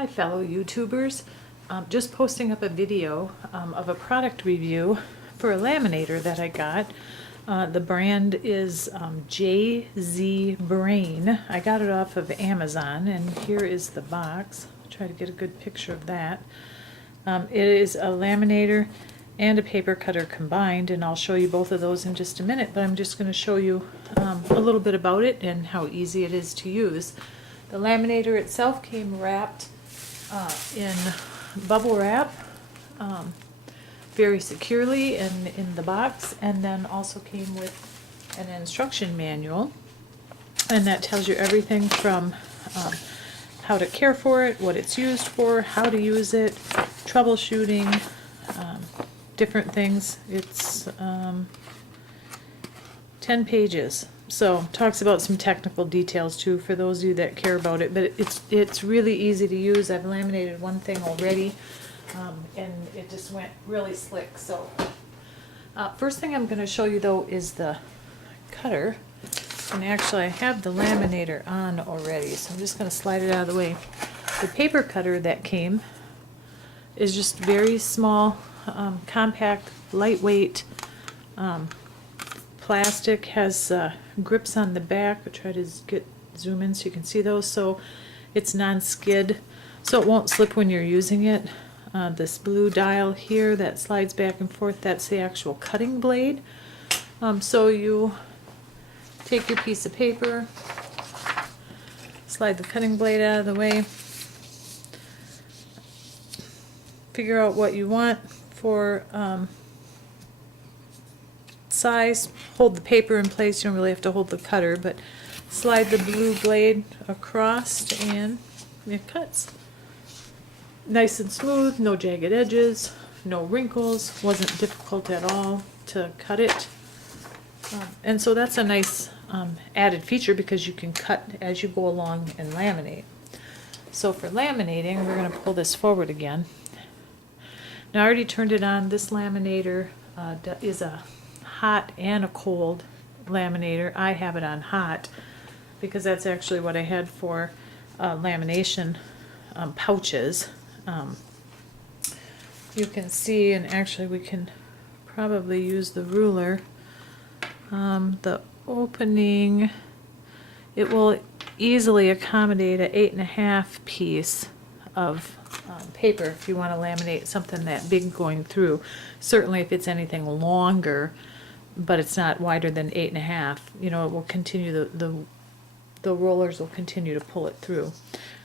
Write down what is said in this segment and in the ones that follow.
Hi fellow YouTubers, just posting up a video of a product review for a laminator that I got. The brand is JZ Brain. I got it off of Amazon, and here is the box. I'll try to get a good picture of that. It is a laminator and a paper cutter combined, and I'll show you both of those in just a minute, but I'm just going to show you a little bit about it and how easy it is to use. The laminator itself came wrapped in bubble wrap very securely in the box, and then also came with an instruction manual, and that tells you everything from how to care for it, what it's used for, how to use it, troubleshooting, different things. It's 10 pages. So talks about some technical details too for those of you that care about it, but it's really easy to use. I've laminated one thing already, and it just went really slick. So first thing I'm going to show you though is the cutter, and actually I have the laminator on already, so I'm just going to slide it out of the way. The paper cutter that came is just very small, compact, lightweight, plastic, has grips on the back. I'll try to zoom in so you can see those. So it's non-skid, so it won't slip when you're using it. This blue dial here that slides back and forth, that's the actual cutting blade. So you take your piece of paper, slide the cutting blade out of the way, figure out what you want for size, hold the paper in place. You don't really have to hold the cutter, but slide the blue blade across and it cuts. Nice and smooth, no jagged edges, no wrinkles, wasn't difficult at all to cut it. And so that's a nice added feature because you can cut as you go along and laminate. So for laminating, we're going to pull this forward again. Now I already turned it on. This laminator is a hot and a cold laminator. I have it on hot because that's actually what I had for lamination pouches. You can see, and actually we can probably use the ruler, the opening, it will easily accommodate an 8.5 piece of paper if you want to laminate something that big going through. Certainly if it's anything longer, but it's not wider than 8.5, you know, it will continue, the rollers will continue to pull it through.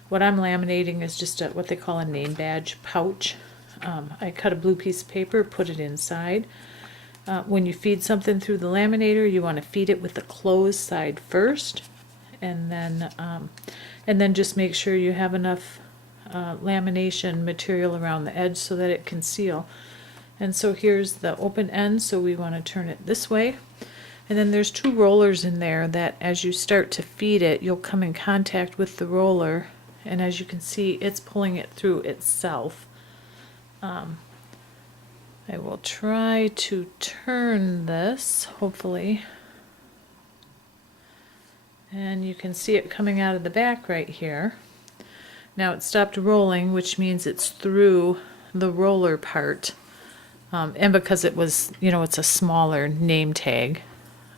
What I'm laminating is just what they call a name badge pouch. I cut a blue piece of paper, put it inside. When you feed something through the laminator, you want to feed it with the closed side first, and then just make sure you have enough lamination material around the edge so that it can seal. And so here's the open end, so we want to turn it this way. And then there's two rollers in there that as you start to feed it, you'll come in contact with the roller, and as you can see, it's pulling it through itself. I will try to turn this, hopefully. And you can see it coming out of the back right here. Now it stopped rolling, which means it's through the roller part. And because it was, you know, it's a smaller name tag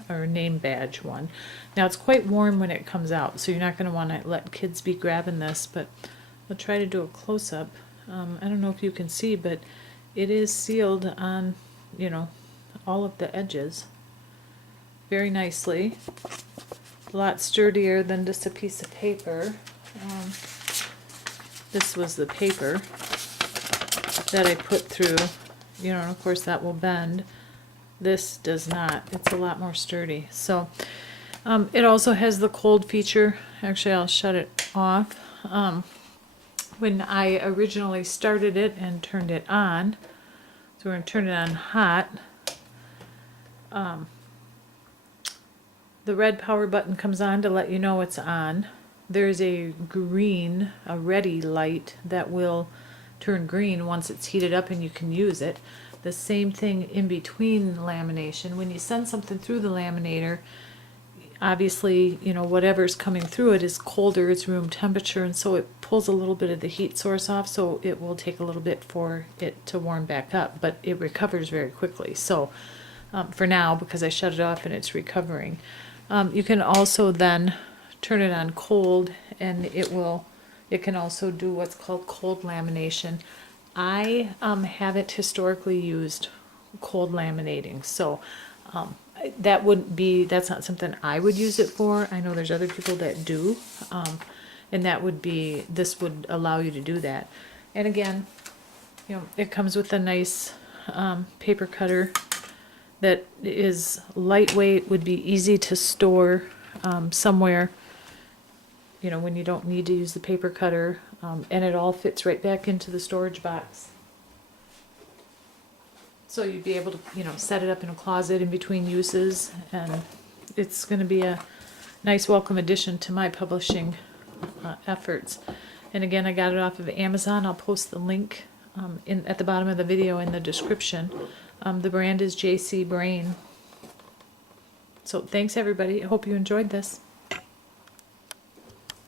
or name badge one. Now it's quite warm when it comes out, so you're not going to want to let kids be grabbing this, but I'll try to do a close-up. I don't know if you can see, but it is sealed on, you know, all of the edges very nicely. A lot sturdier than just a piece of paper. This was the paper that I put through, you know, and of course that will bend. This does not. It's a lot more sturdy. So it also has the cold feature. Actually, I'll shut it off. When I originally started it and turned it on, so we're going to turn it on hot, the red power button comes on to let you know it's on. There's a green, a ready light that will turn green once it's heated up and you can use it. The same thing in between lamination. When you send something through the laminator, obviously, you know, whatever's coming through it is colder, it's room temperature, and so it pulls a little bit of the heat source off, so it will take a little bit for it to warm back up, but it recovers very quickly. So for now, because I shut it off and it's recovering. You can also then turn it on cold, and it can also do what's called cold lamination. I haven't historically used cold laminating, so that's not something I would use it for. I know there's other people that do, and this would allow you to do that. And again, you know, it comes with a nice paper cutter that is lightweight, would be easy to store somewhere, you know, when you don't need to use the paper cutter, and it all fits right back into the storage box. So you'd be able to, you know, set it up in a closet in between uses, and it's going to be a nice welcome addition to my publishing efforts. And again, I got it off of Amazon. I'll post the link at the bottom of the video in the description. The brand is JC Brain. So thanks everybody. I hope you enjoyed this.